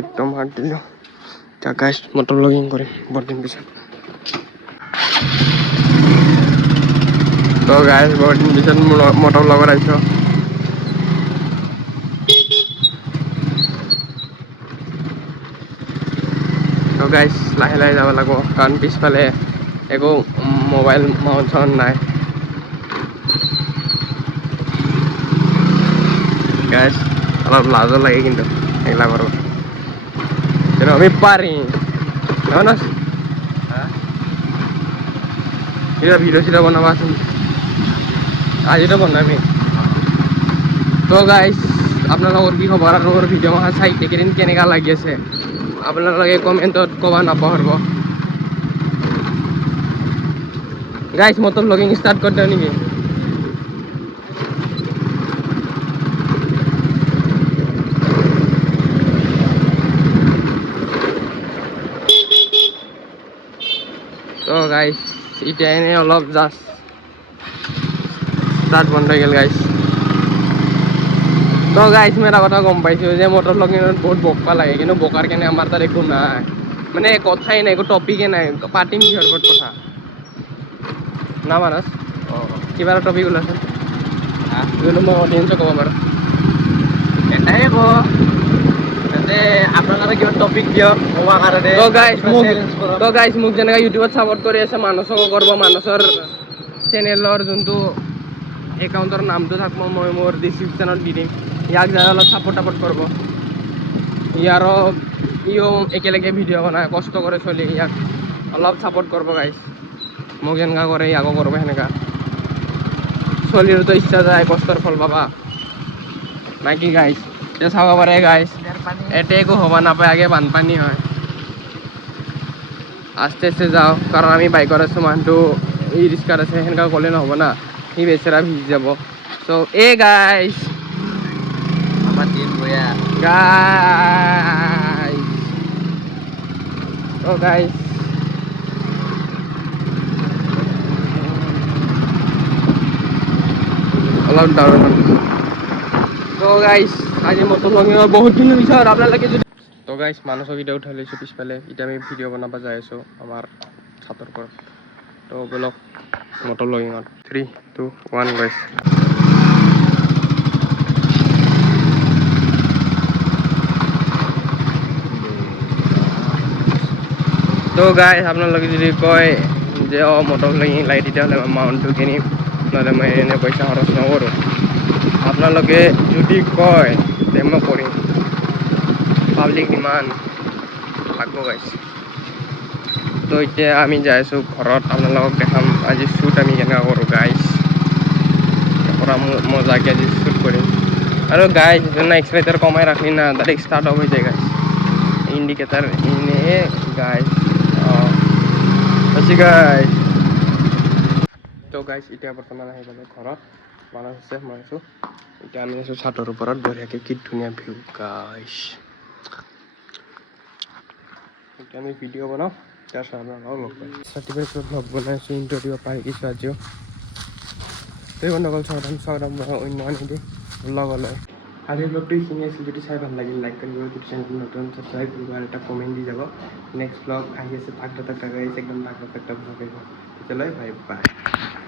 একদম হাত দিল guys motor logging করে বহুত দিন পিছত তো গাইস বহুত দিন পিছত মোটর লগর আইছো তো গাইস লাহে লাহে যাব লাগব কারণ পিছফালে একো মোবাইল মাউন্ট চাউন্ট নাই গাইস অলপ লাজও লাগে কিন্তু এগুলা করো কিন্তু আমি পারি না এটা ভিডিও ছিল বানাবো আসুন আজ এটা বানাবি তো গাইস আপোনালোকৰ কি খবৰ আৰু ভিডিঅ' মাহা চাই এইকেইদিন কেনেকুৱা লাগি আছে আপোনালোকে কমেণ্টত ক'ব নাপাহৰিব গাইস মটৰ লগিং ষ্টাৰ্ট কৰি দিওঁ নেকি তো গাইস এতিয়া এনেই অলপ জাষ্ট ষ্টাৰ্ট বন্ধ হৈ গ'ল গাইস তো গাইস মই এটা কথা গম পাইছোঁ যে মটৰ লগিঙত বহুত বকা লাগে কিন্তু বকাৰ কাৰণে আমাৰ তাত একো নাই মানে কথাই নাই একো টপিকে নাই পাতিম কিহৰ ওপৰত কথা না মানস কিবা এটা টপিক ওলাইছে যোনটো মই অডিয়েঞ্চক ক'ব পাৰোঁ এটাই ক'ব যাতে আপোনালোকে কিবা টপিক দিয়ক ক'বৰ কাৰণে তো গাইস মোক যেনেকৈ ইউটিউবত ছাপোৰ্ট কৰি আছে মানসকো কৰিব মানসৰ চেনেলৰ যোনটো একাউণ্টৰ নামটো থাকিব মই মোৰ ডিছক্ৰিপশ্যনত দি দিম ইয়াক যাই অলপ ছাপোৰ্ট কৰিব ইয়াৰো ইও একেলগে ভিডিঅ' বনায় কষ্ট কৰে চলি ইয়াক অলপ ছাপোৰ্ট কৰিব গাইছ মোক যেনেকুৱা কৰে ইয়াকো কৰিব সেনেকুৱা চলিৰতো ইচ্ছা যায় কষ্টৰ ফল পাবা নাকি গাইছ এতিয়া চাব পাৰে গাইছ এতে একো হ'ব নাপায় আগে বানপানী হয় আস্তে আস্তে যাওঁ কাৰণ আমি বাইকত আছোঁ মানুহটো ই ৰিক্সাত আছে সেনেকুৱা গ'লে নহ'ব না সি বেচেৰা ভিজি যাব চ' গাইছ আমাৰ দিন বয়া গাইছ গাইছ অলপ ডাউন তো গাইছ আজি মটৰ লগিঙৰ বহুত দিনৰ পিছত আপোনালোকে যদি তো গাইছ মানসক এতিয়া উঠাই লৈছোঁ পিছফালে এতিয়া আমি ভিডিঅ' বনাব যাই আছোঁ আমাৰ ছাতৰ ওপৰত তো ব'লক মটৰ লগিঙত 3, 2, 1 গাইছ তো গাইছ আপোনালোকে যদি কয় যে মটৰ লগিং লাগে তেতিয়াহ'লে মই মাউণ্টটো কিনিম নহ'লে মই এনে পইচা খৰচ নকৰোঁ আপোনালোকে যদি কয় তে মই কৰিম পাব্লিক ডিমাণ্ড লাগব গাইছ তো এতিয়া আমি যাই আছোঁ ঘৰত আপোনালোকক দেখাম আজি শ্বুট আমি কেনেকুৱা কৰোঁ গাইছ পৰা মজাকে আজি শ্বুট কৰিম আৰু গাইছ যোনে এক্সিলেটাৰ কমাই ৰাখলি না ডাইৰেক্ট ষ্টাৰ্ট অফ হৈ যায় গাইছ ইণ্ডিকেটাৰ এনে গাইছ গাইছ তো গাইছ এতিয়া বৰ্তমান আহি পালে ঘৰত মানুহ আছে মই আছোঁ এতিয়া আমি আছোঁ ছাদৰ ওপৰত বঢ়িয়াকৈ কি ধুনীয়া ভিউ গাইছ এতিয়া আমি ভিডিঅ' বনাওঁ তাৰপিছত আপোনালোকক লগ পাম ৰাতিপুৱা ভ্লগ বনাই আছোঁ ইণ্টাৰভিউ দিব পাৰি দিছোঁ আজিও তো বন্ধুসকল স্বাগতম অন্য আনিদি লগলৈ আজিৰ ব্লগটো এইখিনি আছিল যদি চাই ভাল লাগিল লাইক কৰিব যদি চেনেলটো নতুন ছাবস্ক্ৰাইব কৰিব আৰু এটা কমেণ্ট দি যাব নেক্সট ব্লগ আহি আছে তাক আহিছে একদম তাক ব্লগ আহিব তেতিয়ালৈ বাই বাই